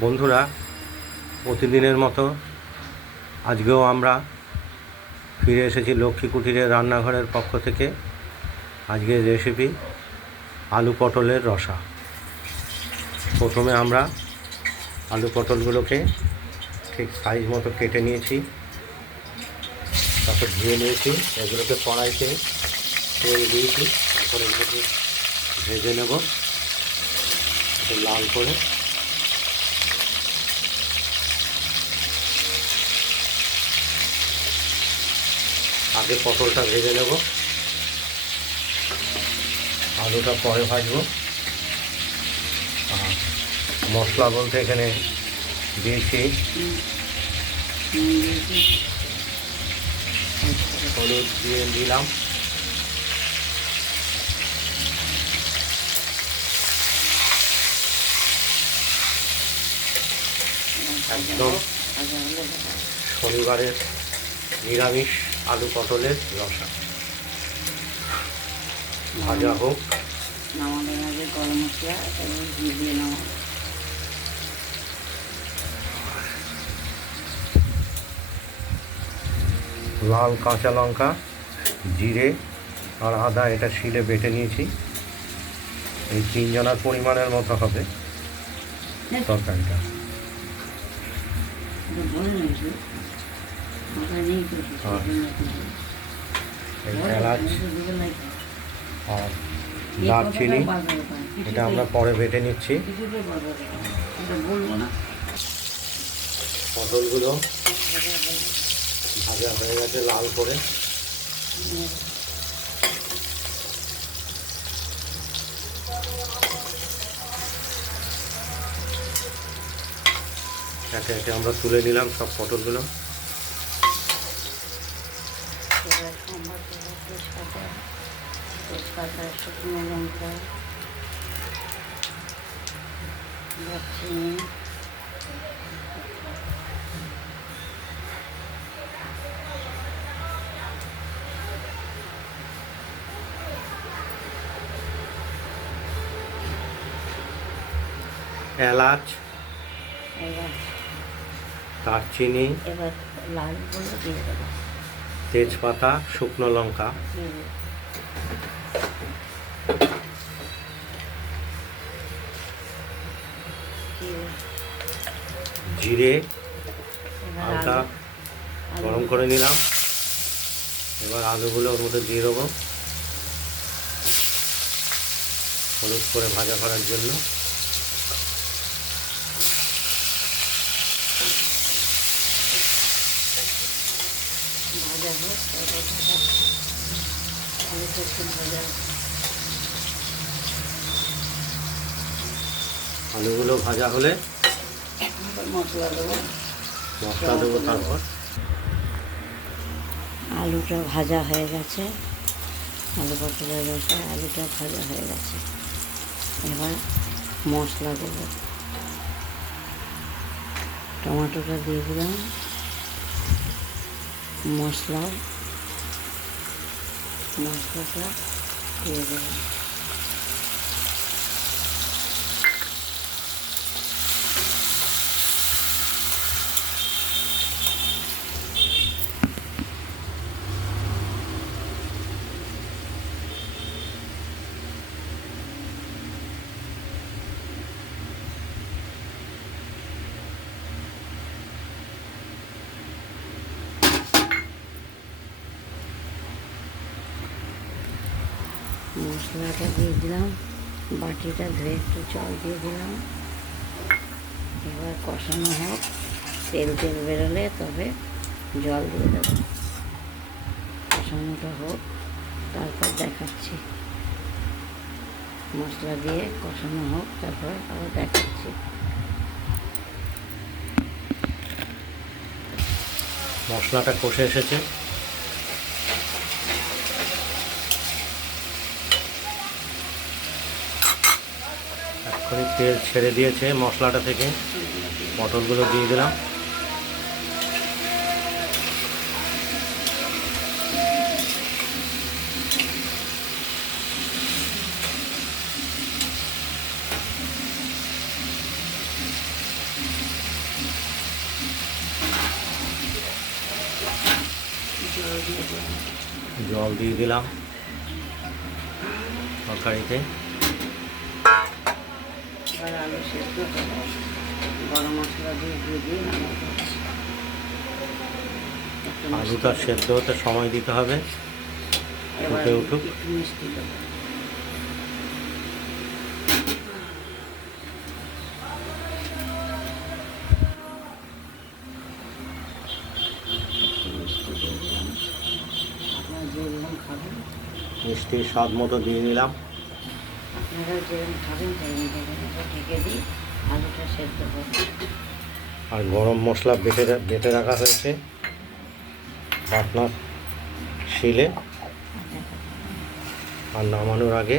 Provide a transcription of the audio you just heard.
বন্ধুরা, প্রতিদিনের মতো আজকেও আমরা ফিরে এসেছি লক্ষ্মী কুটিরের রান্নাঘরের পক্ষ থেকে। আজকের রেসিপি আলু পটলের রসা। প্রথমে আমরা আলু পটলগুলোকে ঠিক সাইজ মতো কেটে নিয়েছি। তারপর ধুয়ে নিয়েছি। এগুলোকে কড়াইতে তেল দিয়েছি। তারপরে এগুলোকে ভেজে নেব। লাল করে আগে পটলটা ভেজে নেব। আলুটা পরে ভাজবো। আর মশলা বলতে এখানে দিয়েছি হলুদ দিয়ে দিলাম। একদম শনিবারের নিরামিষ। আলু পটলের রসা। ভাজা হোক। নামানোর আগে গরম মশলা এবং ঘি দিয়ে নামাবো। লাল কাঁচা লঙ্কা জিরে আর আদা এটা শিলে বেটে নিয়েছি। এই তিনজনার পরিমাণের মতো হবে তরকারিটা। এলাচ আর দারচিনি এটা আমরা পরে বেটে নিচ্ছি। পটলগুলো ভাজা হয়ে গেছে লাল করে। একে একে আমরা তুলে নিলাম সব পটলগুলো। এবার সম্বার দেবো তেজপাতা তেজপাতা শুকনো লঙ্কা দারচিনি এলাচ। এবার দারচিনি। এবার লালগুলো দিয়ে দেবো। তেজপাতা, শুকনো লঙ্কা। জিরে এবার হালকা আলু- আলু- গরম করে নিলাম। এবার আলুগুলো ওর মধ্যে দিয়ে দেবো। হলুদ করে ভাজা করার জন্য। ভাজা হোক তারপর দেখাচ্ছি আলুটা একটু ভাজা আলুগুলো ভাজা হলে মশলা দেবো। মশলা দেবো তারপর। আলুটা ভাজা হয়ে গেছে। আলু পটলের রসা আলুটা ভাজা হয়ে গেছে। এবার মশলা দেবো। টমেটোটা দিয়ে দিলাম। মশলা মশলাটা দিয়ে দেবো মশলাটা দিয়ে দিলাম, বাটিটা ধুয়ে একটু জল দিয়ে দিলাম। এবার কষানো হোক, তেল তেল বেরোলে তবে জল দিয়ে দেবো। কষানোটা হোক, তারপর দেখাচ্ছি। মশলা দিয়ে কষানো হোক, তারপর আবার দেখাচ্ছি। মশলাটা কষে এসেছে। এক্ষুনি তেল ছেড়ে দিয়েছে মশলাটা থেকে। পটলগুলো দিয়ে দিলাম। জল দিয়ে দিলাম। তরকারিতে। এবার আলু সেদ্ধ করে গরম মশলা দিয়ে আলুটা সেদ্ধ হতে সময় দিতে হবে। ফুটে উঠুক। মিষ্টি মিষ্টির স্বাদ মতো দিয়ে নিলাম আর গরম মশলা বেটে বেটে রাখা হয়েছে। আপনার শিলে। আর নামানোর আগে